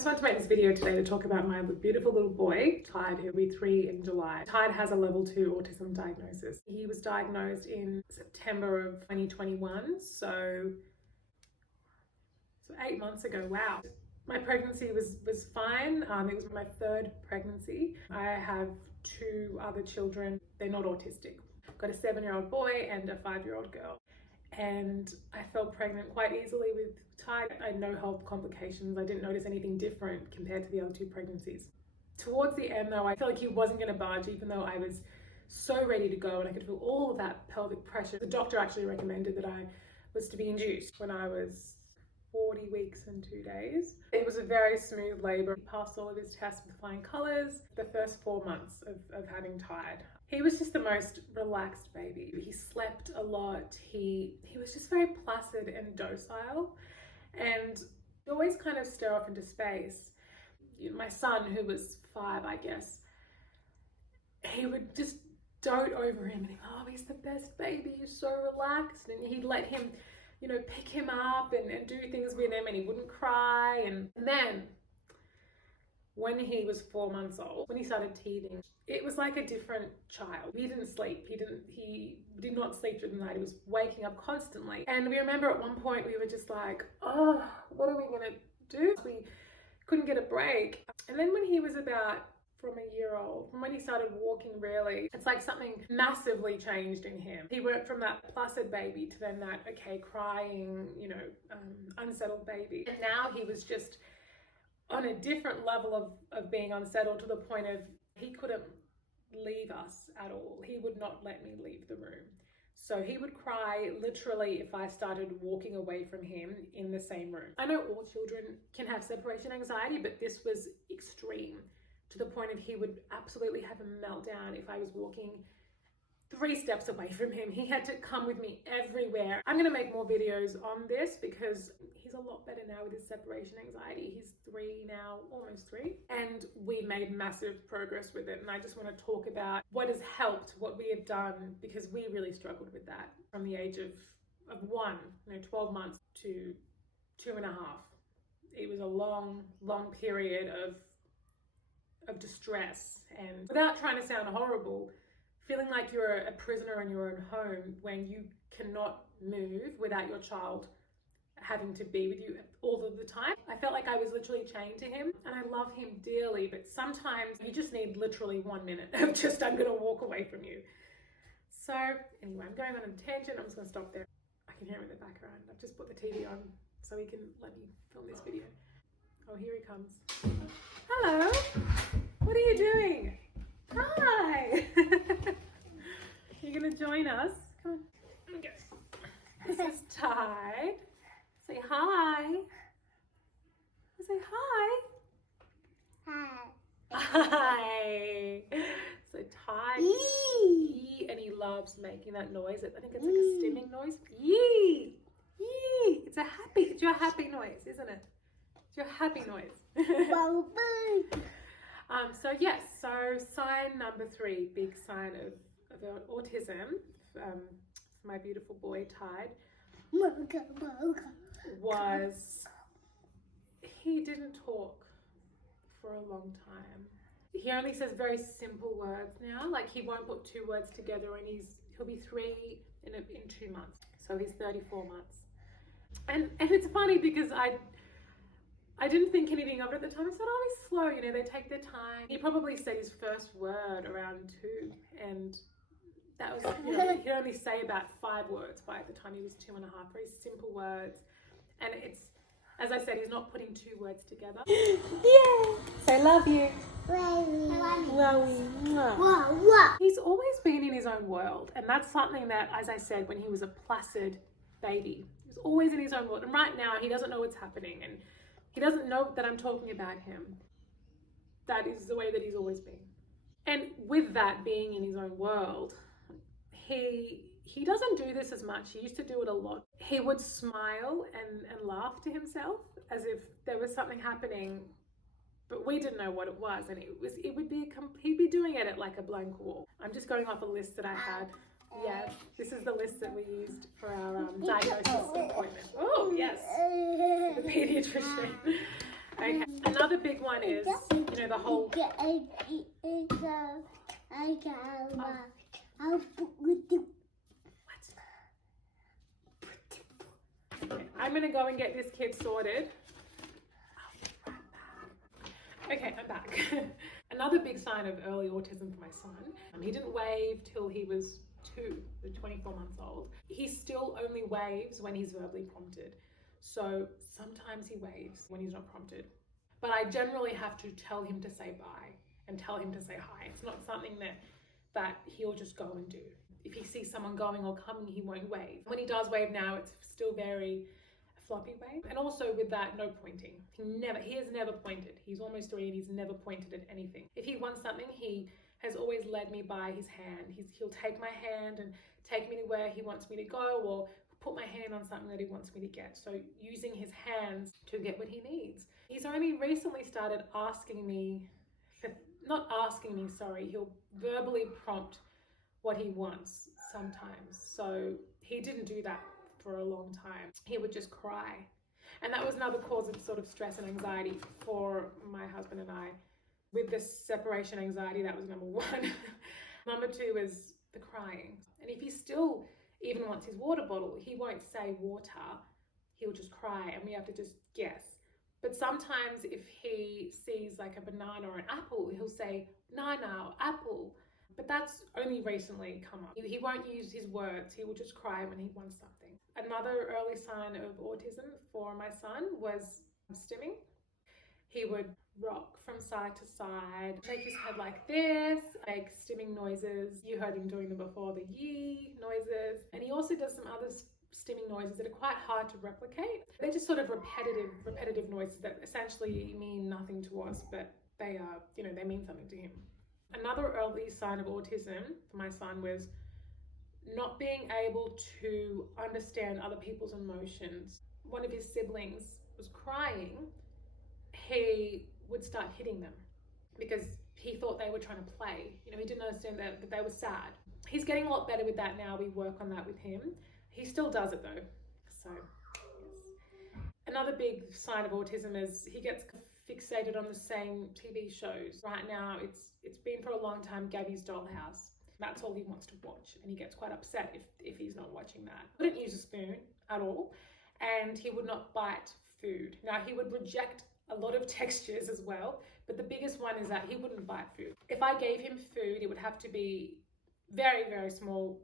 just wanted to make this video today to talk about my beautiful little boy, Tide, who'll be 3 in July. Tide has a level 2 autism diagnosis. He was diagnosed in September of 2021, so 8 months ago. Wow. My pregnancy was fine. It was my 3rd pregnancy. I have 2 other children. They're not autistic. I've got a 7-year-old boy and a 5-year-old girl. And I felt pregnant quite easily with Tide. I had no health complications. I didn't notice anything different compared to the other 2 pregnancies. Towards the end though, I felt like he wasn't going to budge, even though I was so ready to go and I could feel all of that pelvic pressure. The doctor actually recommended that I was to be induced when I was 40 weeks and 2 days. It was a very smooth labor. He passed all of his tests with flying colors the first 4 months of having Tide. He was just the most relaxed baby. He slept a lot. He was just very placid and docile, and he always kind of stare off into space. My son, who was 5, I guess, he would just dote over him and he'd, oh, he's the best baby, he's so relaxed, and he'd let him, you know, pick him up and do things with him, and he wouldn't cry. And then when he was 4 months old, when he started teething, it was like a different child. He didn't sleep. He did not sleep through the night. He was waking up constantly. And we remember at one point we were just like, oh, what are we gonna do? We couldn't get a break. And then when he was about from a year old, from when he started walking really, it's like something massively changed in him. He went from that placid baby to then that, okay, crying, you know, unsettled baby. And now he was just on a different level of being unsettled, to the point of he couldn't leave us at all. He would not let me leave the room. So he would cry literally if I started walking away from him in the same room. I know all children can have separation anxiety, but this was extreme, to the point of he would absolutely have a meltdown if I was walking 3 steps away from him. He had to come with me everywhere. I'm gonna make more videos on this because he's a lot better now with his separation anxiety. He's 3 now, almost 3, and we made massive progress with it. And I just want to talk about what has helped, what we have done, because we really struggled with that from the age of 1, 12 months to 2.5. It was a long period of distress, and without trying to sound horrible, feeling like you're a prisoner in your own home when you cannot move without your child having to be with you all of the time. I felt like I was literally chained to him, and I love him dearly, but sometimes you just need literally 1 minute of just, I'm gonna walk away from you. So anyway, I'm going on a tangent. I'm just gonna stop there. I can hear him in the background. I've just put the TV on so he can let me film this video. Oh, here he comes. Hello, what are you doing? Hi. You're gonna join us? Come on. Okay. This is Tide. Say hi. Say hi. Hi. Hi. So Tide, yee, and he loves making that noise. I think it's like a stimming noise. Yee, yee. It's your happy noise, isn't it? It's your happy noise. So yes, so sign number 3, big sign of autism, for my beautiful boy Tide, was he didn't talk for a long time. He only says very simple words now. Like, he won't put 2 words together, and he'll be 3 in 2 months. So he's 34 months. And it's funny because I didn't think anything of it at the time. I said, oh, he's slow, you know, they take their time. He probably said his first word around 2, and that was, you know, he'd only say about 5 words by the time he was 2.5, very simple words. And it's, as I said, he's not putting 2 words together. Yeah. Say love you. Love you. He's always been in his own world, and that's something that, as I said, when he was a placid baby, he was always in his own world. And right now, he doesn't know what's happening, and he doesn't know that I'm talking about him. That is the way that he's always been. And with that being in his own world, he doesn't do this as much. He used to do it a lot. He would smile and laugh to himself as if there was something happening, but we didn't know what it was. And he'd be doing it at like a blank wall. I'm just going off a list that I had. Yeah, this is the list that we used for our diagnosis appointment. Oh, yes, the pediatrician. Okay, another big one is, the whole... I'm going to go and get this kid sorted. Okay, I'm back. Another big sign of early autism for my son, he didn't wave till he was 24 months old. He still only waves when he's verbally prompted. So sometimes he waves when he's not prompted. But I generally have to tell him to say bye and tell him to say hi. It's not something that he'll just go and do. If he sees someone going or coming, he won't wave. When he does wave now, it's still very floppy wave. And also with that, no pointing. He has never pointed. He's almost 3 and he's never pointed at anything. If he wants something, he has always led me by his hand. He'll take my hand and take me to where he wants me to go, or put my hand on something that he wants me to get. So using his hands to get what he needs. He's only recently started asking me, he'll verbally prompt what he wants sometimes. So he didn't do that for a long time. He would just cry. And that was another cause of sort of stress and anxiety for my husband and I. With this separation anxiety, that was number 1. Number 2 is the crying. And if he still even wants his water bottle, he won't say water, he'll just cry and we have to just guess. But sometimes if he sees like a banana or an apple, he'll say nana or apple. But that's only recently come up. He won't use his words, he will just cry when he wants something. Another early sign of autism for my son was stimming. He would rock from side to side, shake his head like this, make stimming noises. You heard him doing them before, the yee noises. And he also does some other stimming noises that are quite hard to replicate. They're just sort of repetitive noises that essentially mean nothing to us, but they are, they mean something to him. Another early sign of autism for my son was not being able to understand other people's emotions. One of his siblings was crying. He would start hitting them because he thought they were trying to play. He didn't understand that they were sad. He's getting a lot better with that now. We work on that with him. He still does it though. So, yes. Another big sign of autism is he gets fixated on the same TV shows. Right now, it's been for a long time Gabby's Dollhouse. That's all he wants to watch, and he gets quite upset if he's not watching that. He wouldn't use a spoon at all, and he would not bite food. Now, he would reject a lot of textures as well, but the biggest one is that he wouldn't bite food. If I gave him food, it would have to be very, very small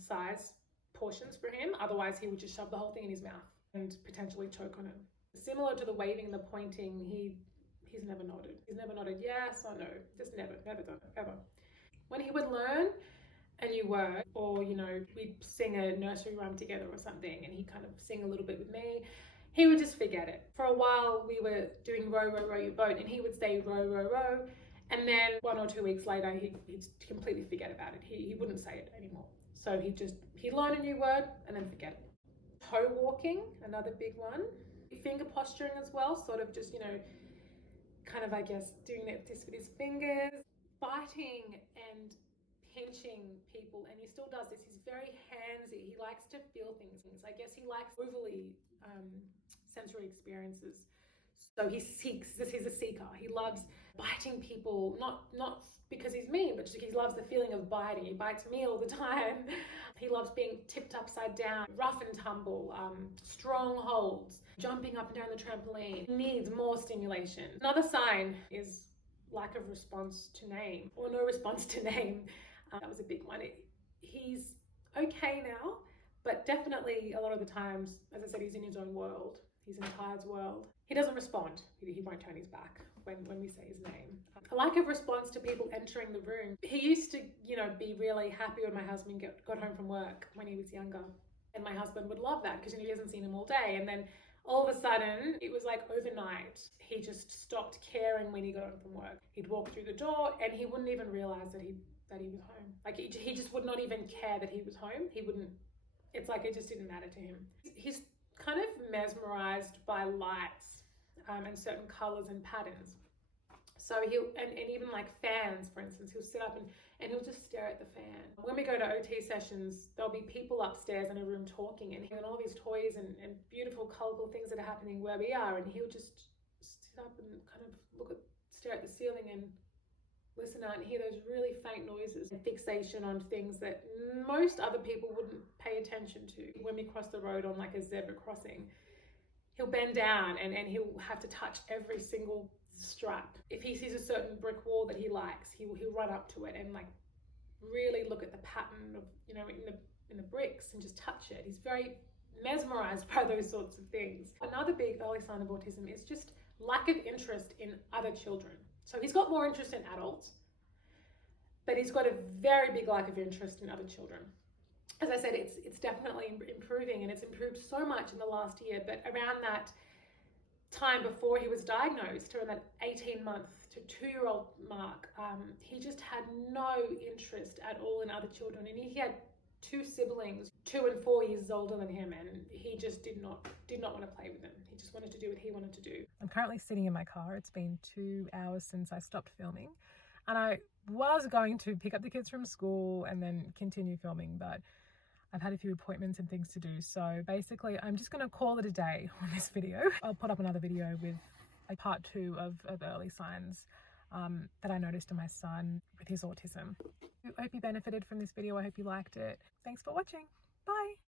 size portions for him. Otherwise, he would just shove the whole thing in his mouth and potentially choke on it. Similar to the waving and the pointing, he's never nodded. He's never nodded yes or no. Just never done it, ever. When he would learn a new word, or we'd sing a nursery rhyme together or something, and he'd kind of sing a little bit with me, he would just forget it. For a while, we were doing row, row, row your boat, and he would say row, row, row, and then 1 or 2 weeks later, he'd completely forget about it. He wouldn't say it anymore. So he'd learn a new word and then forget it. Toe walking, another big one. Finger posturing as well, sort of just, kind of, I guess, doing this with his fingers. Biting and pinching people, and he still does this. He's very handsy. He likes to feel things. I guess he likes overly sensory experiences. So he seeks, he's a seeker. He loves biting people, not because he's mean, but just because he loves the feeling of biting. He bites me all the time. He loves being tipped upside down, rough and tumble, strong holds, jumping up and down the trampoline. He needs more stimulation. Another sign is lack of response to name, or no response to name. That was a big one. He's okay now, but definitely a lot of the times, as I said, he's in his own world. He's in Ty's world. He doesn't respond. He won't turn his back when we say his name. A lack of response to people entering the room. He used to, be really happy when my husband got home from work when he was younger. And my husband would love that because he hasn't seen him all day. And then all of a sudden, it was like overnight, he just stopped caring when he got home from work. He'd walk through the door and he wouldn't even realize that he was home. Like he just would not even care that he was home. It's like it just didn't matter to him. He's kind of mesmerized by lights and certain colors and patterns. So and even like fans, for instance, he'll sit up and he'll just stare at the fan. When we go to OT sessions, there'll be people upstairs in a room talking and all these toys and beautiful, colorful things that are happening where we are, and he'll sit up and kind of stare at the ceiling and listen out and hear those really faint noises and fixation on things that most other people wouldn't pay attention to. When we cross the road on like a zebra crossing, he'll bend down and he'll have to touch every single strap. If he sees a certain brick wall that he likes, he'll run up to it and like really look at the pattern of, you know, in the bricks and just touch it. He's very mesmerized by those sorts of things. Another big early sign of autism is just lack of interest in other children. So he's got more interest in adults, but he's got a very big lack of interest in other children. As I said, it's definitely improving, and it's improved so much in the last year, but around that time before he was diagnosed, around that 18-month to 2-year-old mark, he just had no interest at all in other children. And he had 2 siblings, 2 and 4 years older than him, and he just did not want to play with them. He just wanted to do what he wanted to do. I'm currently sitting in my car. It's been 2 hours since I stopped filming, and I was going to pick up the kids from school and then continue filming, but I've had a few appointments and things to do. So basically I'm just going to call it a day on this video. I'll put up another video with a part 2 of early signs that I noticed in my son with his autism. I hope you benefited from this video. I hope you liked it. Thanks for watching. Bye.